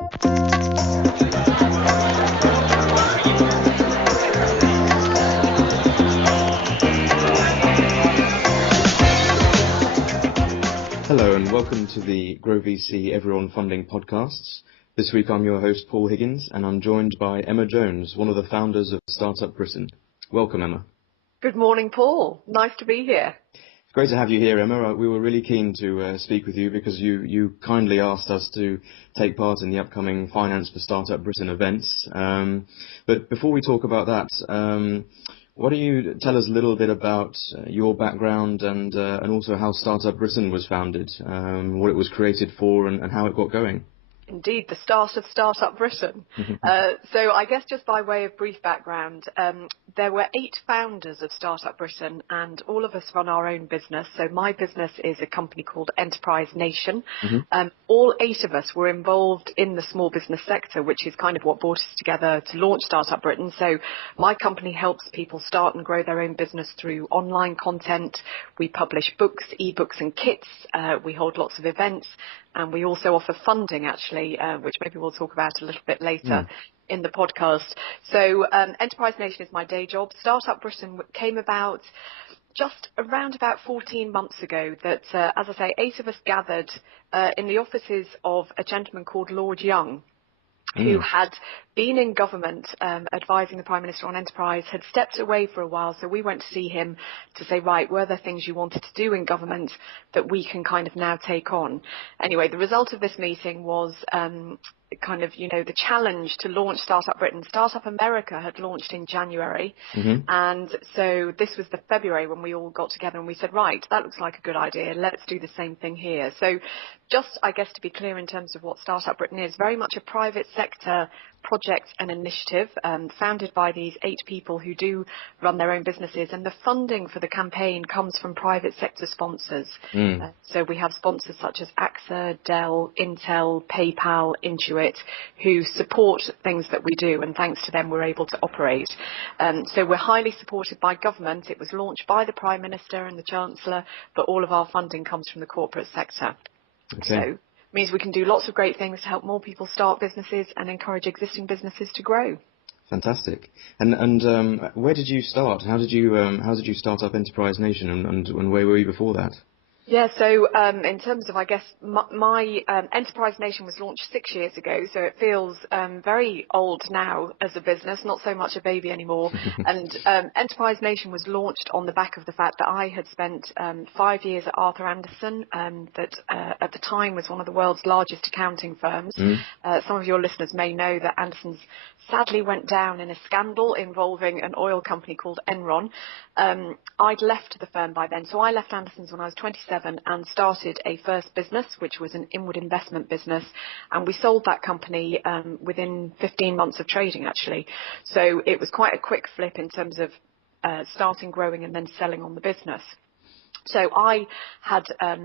Hello and welcome to the GrowVC Everyone Funding podcasts. This week I'm your host Paul Higgins and I'm joined by Emma Jones, one of the founders of StartUp Britain. Welcome, Emma. Good morning, Paul. Nice to be here. It's great to have you here, Emma. We were really keen to speak with you because you kindly asked us to take part in the upcoming Finance for StartUp Britain events. But before we talk about that, why don't you tell us a little bit about your background and also how StartUp Britain was founded, what it was created for and how it got going? Indeed, the start of StartUp Britain. So I guess just by way of brief background, there were 8 founders of StartUp Britain and all of us run our own business. So my business is a company called Enterprise Nation. All 8 of us were involved in the small business sector, which is kind of what brought us together to launch StartUp Britain. So my company helps people start and grow their own business through online content. We publish books, ebooks and kits. We hold lots of events. And we also offer funding, actually, which maybe we'll talk about a little bit later in the podcast. So Enterprise Nation is my day job. StartUp Britain came about just around about 14 months ago that, as I say, 8 of us gathered in the offices of a gentleman called Lord Young, who had been in government advising the Prime Minister on enterprise, had stepped away for a while. So we went to see him to say, right, were there things you wanted to do in government that we can kind of now take on? Anyway, the result of this meeting was kind of, the challenge to launch StartUp Britain. StartUp America had launched in January. And so this was the February when we all got together and we said, right, that looks like a good idea. Let's do the same thing here. So just, I guess, to be clear in terms of what StartUp Britain is, very much a private sector project and initiative founded by these 8 people who do run their own businesses, and the funding for the campaign comes from private sector sponsors. So we have sponsors such as AXA, Dell, Intel, PayPal, Intuit, who support things that we do, and thanks to them we're able to operate. So we're highly supported by government. It was launched by the Prime Minister and the Chancellor, but all of our funding comes from the corporate sector. So means we can do lots of great things to help more people start businesses and encourage existing businesses to grow. Fantastic. And where did you start? How did you start up Enterprise Nation and where were you before that? Yeah, so in terms of, I guess, my Enterprise Nation was launched 6 years ago, so it feels very old now as a business, not so much a baby anymore. And Enterprise Nation was launched on the back of the fact that I had spent 5 years at Arthur Andersen, that at the time was one of the world's largest accounting firms. Some of your listeners may know that Andersen's sadly went down in a scandal involving an oil company called Enron. I'd left the firm by then, so I left Andersen's when I was 27 and started a first business, which was an inward investment business, and we sold that company within 15 months of trading, actually. So it was quite a quick flip in terms of starting, growing and then selling on the business. So I had a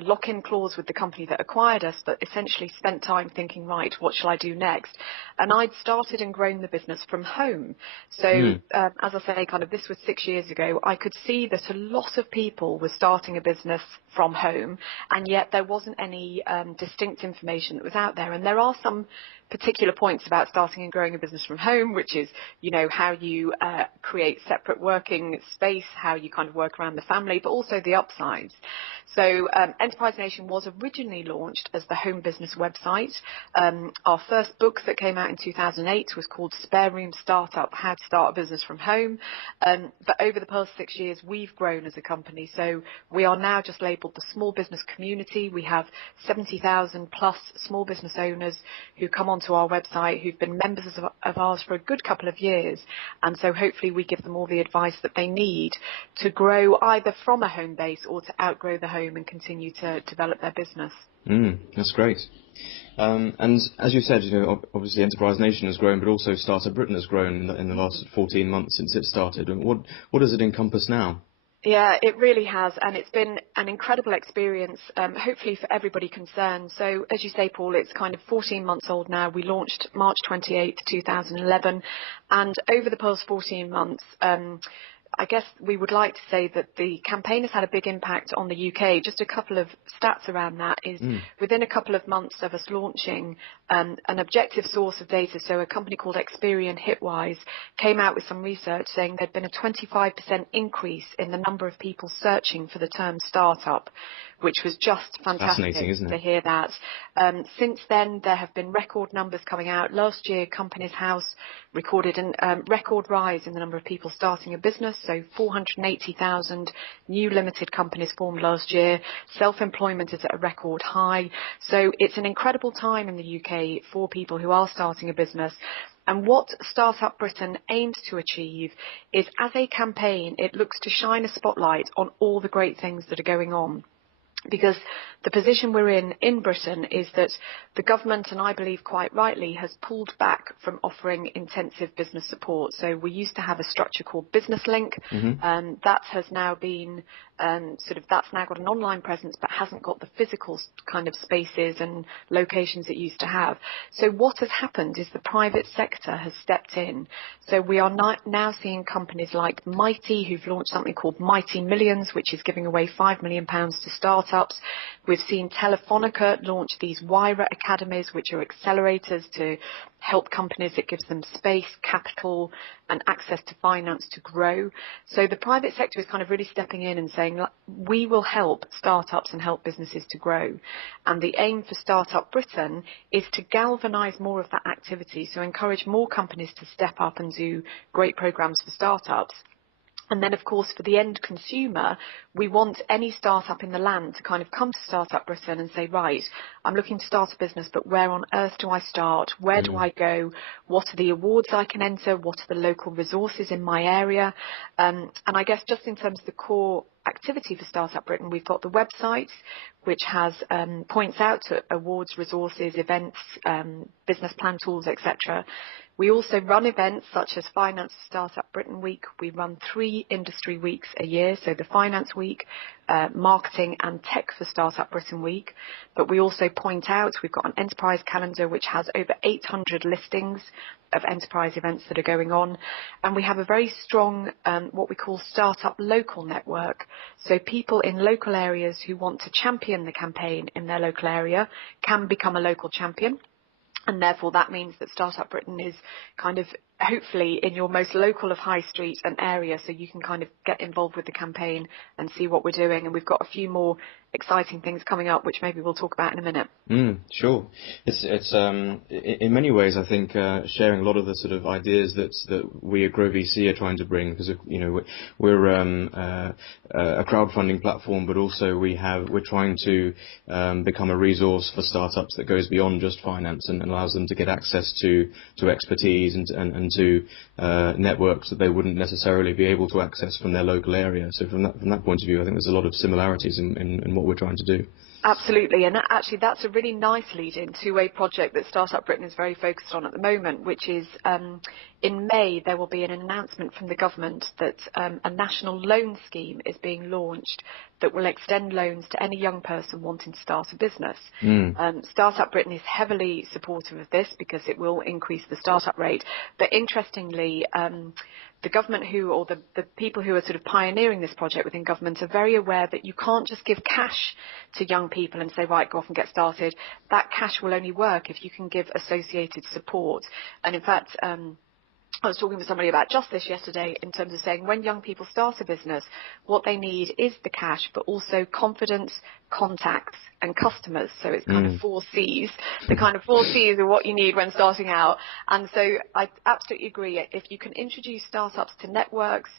lock-in clause with the company that acquired us, but essentially spent time thinking, right, what shall I do next? And I'd started and grown the business from home. So as I say, kind of this was 6 years ago, I could see that a lot of people were starting a business from home, and yet there wasn't any distinct information that was out there. And there are some particular points about starting and growing a business from home, which is, how you create separate working space, how you kind of work around the family, but also the upsides. So Enterprise Nation was originally launched as the home business website. Our first book that came out in 2008 was called Spare Room Startup, How to Start a Business from Home. But over the past 6 years, we've grown as a company. So we are now just labelled the small business community. We have 70,000 plus small business owners who come onto our website, who've been members of ours for a good couple of years. And so hopefully we give them all the advice that they need to grow either from a home base or to outgrow the home and continue to develop their business. That's great. And as you said, obviously Enterprise Nation has grown, but also StartUp Britain has grown in the last 14 months since it started. And what does it encompass now? Yeah, it really has, and it's been an incredible experience, hopefully for everybody concerned. So, as you say, Paul, it's kind of 14 months old now. We launched March 28th, 2011, and over the past 14 months, I guess we would like to say that the campaign has had a big impact on the UK. Just a couple of stats around that is within a couple of months of us launching, an objective source of data, so a company called Experian Hitwise, came out with some research saying there'd been a 25% increase in the number of people searching for the term startup, which was just fantastic to hear that. Since then, there have been record numbers coming out. Last year, Companies House recorded a record rise in the number of people starting a business, so 480,000 new limited companies formed last year. Self-employment is at a record high. So it's an incredible time in the UK for people who are starting a business. And what StartUp Britain aims to achieve is, as a campaign, it looks to shine a spotlight on all the great things that are going on. Because the position we're in Britain is that the government, and I believe quite rightly, has pulled back from offering intensive business support. So we used to have a structure called Business Link. That has now been that's now got an online presence, but hasn't got the physical kind of spaces and locations it used to have. So what has happened is the private sector has stepped in. So we are now seeing companies like Mighty, who've launched something called Mighty Millions, which is giving away £5 million to startups. We've seen Telefonica launch these Wyra academies, which are accelerators to help companies. It gives them space, capital, and access to finance to grow. So the private sector is kind of really stepping in and saying, we will help startups and help businesses to grow. And the aim for StartUp Britain is to galvanise more of that activity, so encourage more companies to step up and do great programmes for startups. And then, of course, for the end consumer, we want any startup in the land to kind of come to StartUp Britain and say, right, I'm looking to start a business, but where on earth do I start? Where do I go? What are the awards I can enter? What are the local resources in my area? And I guess just in terms of the core activity for StartUp Britain, we've got the website, which has points out to awards, resources, events, business plan tools, etc. We also run events such as Finance Startup Britain Week. We run 3 industry weeks a year, so the Finance Week, Marketing and Tech for Startup Britain Week. But we also point out we've got an enterprise calendar which has over 800 listings of enterprise events that are going on. And we have a very strong what we call Startup Local Network. So people in local areas who want to champion the campaign in their local area can become a local champion. And therefore, that means that StartUp Britain is kind of hopefully in your most local of high street and area, so you can kind of get involved with the campaign and see what we're doing. And we've got a few more exciting things coming up, which maybe we'll talk about in a minute. Sure. It's in many ways, I think, sharing a lot of the sort of ideas that we at GrowVC are trying to bring, because we're a crowdfunding platform, but also we're trying to become a resource for startups that goes beyond just finance and allows them to get access to expertise and to networks that they wouldn't necessarily be able to access from their local area. So from that point of view, I think there's a lot of similarities in what we're trying to do. Absolutely, and actually that's a really nice lead-in to a project that StartUp Britain is very focused on at the moment, which is in May there will be an announcement from the government that a national loan scheme is being launched that will extend loans to any young person wanting to start a business. StartUp Britain is heavily supportive of this because it will increase the startup rate. But interestingly, the government the people who are sort of pioneering this project within government are very aware that you can't just give cash to young people and say, right, go off and get started. That cash will only work if you can give associated support. And in fact, I was talking with somebody about just this yesterday in terms of saying when young people start a business, what they need is the cash, but also confidence, contacts and customers. So it's kind of 4 C's. The kind of 4 C's are what you need when starting out. And so I absolutely agree. If you can introduce startups to networks,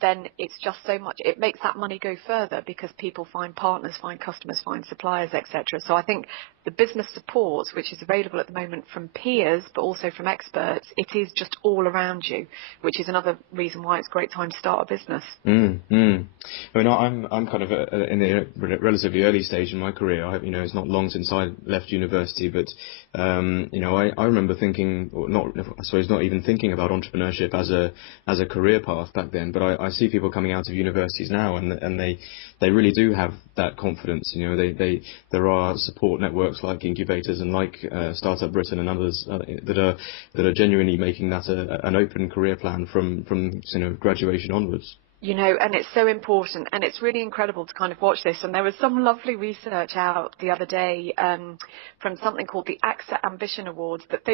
then it's just so much, it makes that money go further because people find partners, find customers, find suppliers, etc. So I think the business support, which is available at the moment from peers, but also from experts, it is just all around you, which is another reason why it's a great time to start a business. I mean, I'm kind of in a relatively early stage in my career. It's not long since I left university, but I remember thinking, or not, I suppose, not even thinking about entrepreneurship as a career path back then. But I see people coming out of universities now, and they really do have that confidence. There are support networks like incubators and like StartUp Britain and others that are genuinely making that an open career plan from graduation onwards. You know, and it's so important, and it's really incredible to kind of watch this. And there was some lovely research out the other day from something called the AXA Ambition Awards that they